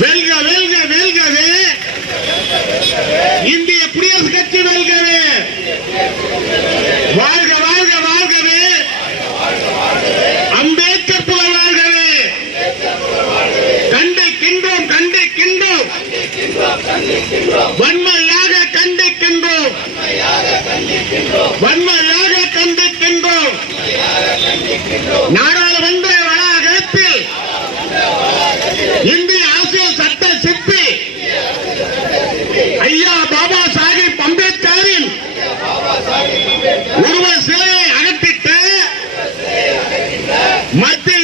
வெல்க வெல்க வெல்கவே. இந்திய குடியரசு கட்சி வெல்கவே. வாழ்க வாழ்க வாழ்கவே. அம்பேத்கர் புகழ் வாழ்கவே. கண்டிக்கின்றோம் கண்டிக்கின்றோம். வன்மையாக கண்டிக்கின்றோம். வன்மையாக கண்டிக்கின்றோம். நாடாளுமன்ற మధ్య